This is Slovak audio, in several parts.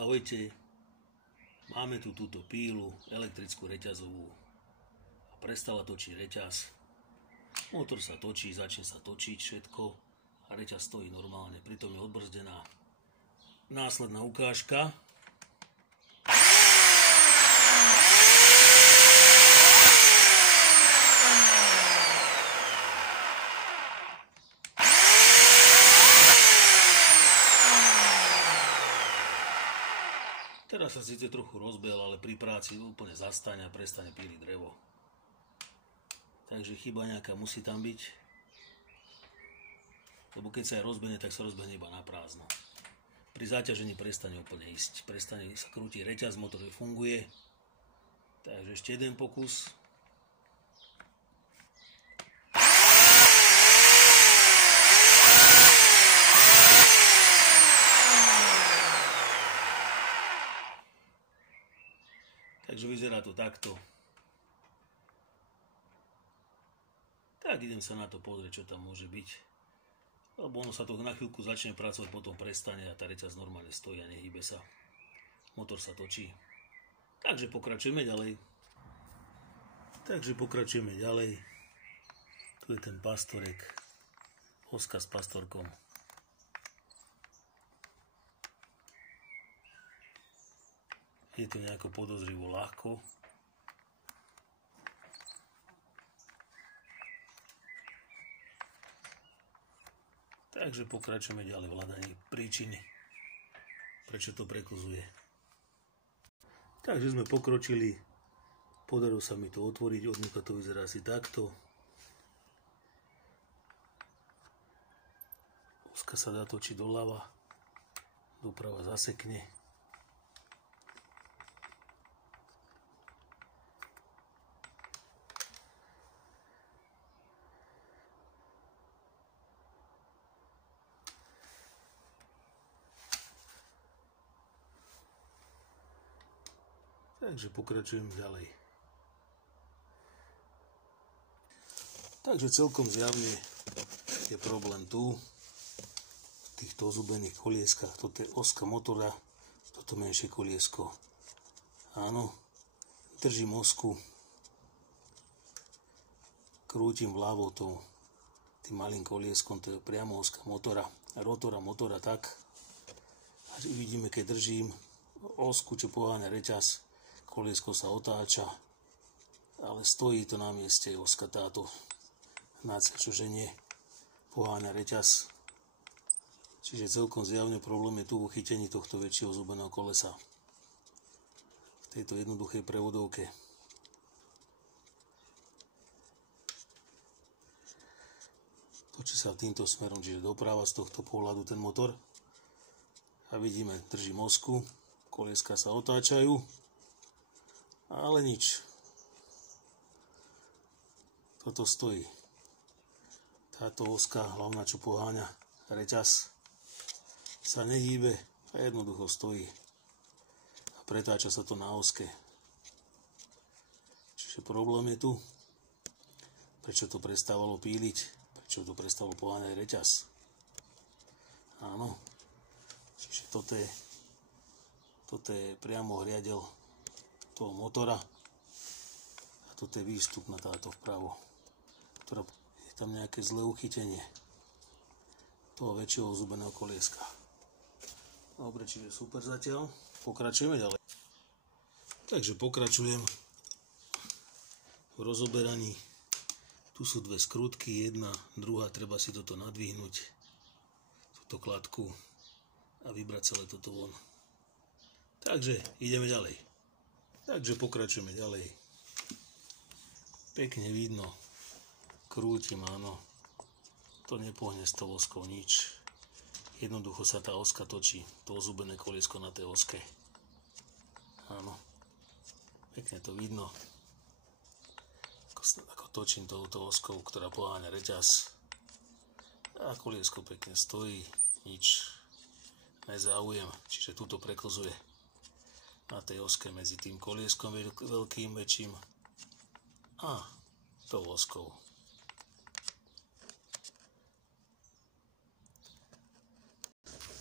Ahojte, máme tu túto pílu, elektrickú reťazovú a prestala točiť reťaz. Motor sa točí, začne sa točiť všetko a reťaz stojí normálne, pritom je odbrzdená. Následná ukážka. Teraz sa síce trochu rozbehol, ale pri práci úplne zastane a prestane píliť drevo. Takže chyba nejaká musí tam byť. Lebo keď sa aj rozbehne, tak sa rozbehne iba na prázdno. Pri záťažení prestane úplne ísť. Prestane sa krútiť reťaz, motor funguje. Takže ešte jeden pokus. Takže vyzerá to takto. Tak idem sa na to pozrieť, čo tam môže byť. Lebo ono sa to na chvíľku začne pracovať, potom prestane a tá reťaz normálne stojí a nehýbe sa. Motor sa točí. Takže pokračujeme ďalej. Tu je ten pastorek. Oska s pastorkom. Je to nejako podozrivo ľahko. Takže pokračujeme ďalej v hľadaní príčiny, prečo to prekozuje. Takže sme pokročili, podarilo sa mi to otvoriť, odnúka to vyzerá asi takto. Oska sa dá točiť doľava, doprava zasekne. Takže pokračujem ďalej. Takže celkom zjavne je problém tu, v týchto ozubených kolieskách. Toto je oska motora, toto menšie koliesko. Áno, držím osku, krútim vľavo tým malým kolieskom, to je priamo oska motora, rotora motora tak. A vidíme, keď držím osku, čo poháňa reťaz, koliesko sa otáča, ale stojí to na mieste, oska táto hnácia, čo ženie, poháňa reťaz. Čiže celkom zjavne problém je tu v chytení tohto väčšieho zubeného kolesa v tejto jednoduchej prevodovke. Točí sa týmto smerom, čiže doprava z tohto pohľadu ten motor. A vidíme, držím osku, kolieska sa otáčajú. Ale nič. Toto stojí. Táto oska, hlavná čo poháňa reťaz, sa nehýbe a jednoducho stojí. A pretáča sa to na oske. Čiže problém je tu. Prečo to prestávalo píliť? Prečo to prestávalo poháňať reťaz? Áno. Čiže toto je priamo riadel toho motora a toto je výstup na táto vpravo, ktorá je tam nejaké zlé uchytenie toho väčšieho zubeného kolieska. Dobre, čiže super zatiaľ. Pokračujeme ďalej. Takže pokračujem v rozoberaní. Tu sú dve skrutky, jedna, druhá, treba si toto nadvihnúť, túto kladku a vybrať celé toto von. Takže ideme ďalej. Takže pokračujeme ďalej. Pekne vidno. Krútim, áno. To nepohne s tou oskou nič. Jednoducho sa tá oska točí. To ozubené koliesko na tej oske. Áno. Pekne to vidno. Ako točím touto oskou, ktorá poháňa reťaz. A koliesko pekne stojí. Nič nezáujem. Čiže tuto prekozuje na tej oske medzi tým kolieskom veľkým, väčším a tou oskou.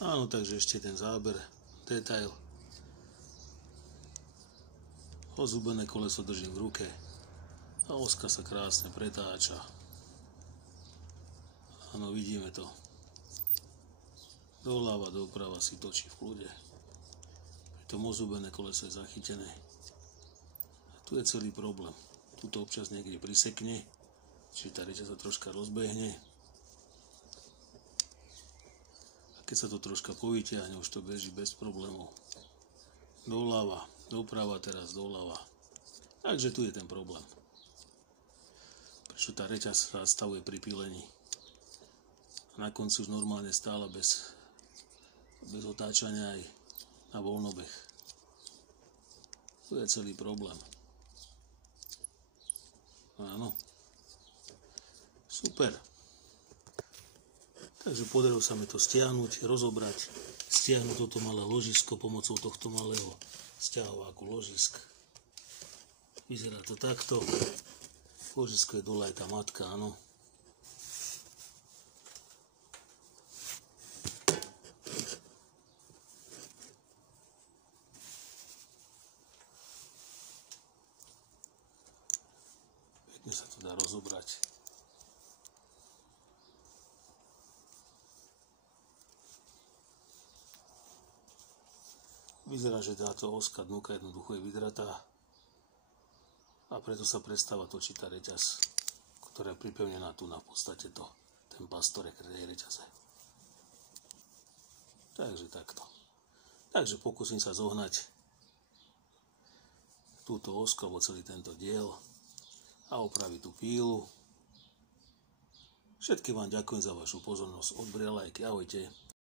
Áno, takže ešte ten záber, detail. Ozúbené koleso držím v ruke a oska sa krásne pretáča. Áno, vidíme to. Doľava, doprava si točí v kľude. To ozúbené koleso je zachytené. A tu je celý problém. Tu to občas niekde prisekne, čiže tá reťaz sa troška rozbehne. A keď sa to troška povytiahne, už to beží bez problémov. Doľava, doprava, teraz doľava. Takže tu je ten problém. Prečo tá reťaz sa stavuje pri pílení. A na konci už normálne stála bez otáčania aj na voľnobeh. Tu je celý problém. Áno. Super. Takže podarilo sa mi to stiahnuť, rozobrať, stiahnuť toto malé ložisko pomocou tohto malého sťahováku ložisk. Vyzerá to takto. Ložisko je dole aj tá matka, áno. Pekne sa to dá rozobrať. Vyzerá, že táto oska dnuka jednoducho je vydratá a preto sa prestáva točiť tá reťaz, ktorá je pripevnená tu na podstate ten pastorek tej reťaze. Takže takto. Takže pokúsim sa zohnať túto osku alebo celý tento diel a opraviť tú pílu. Všetkým vám ďakujem za vašu pozornosť. Od Brielajky. Ahojte.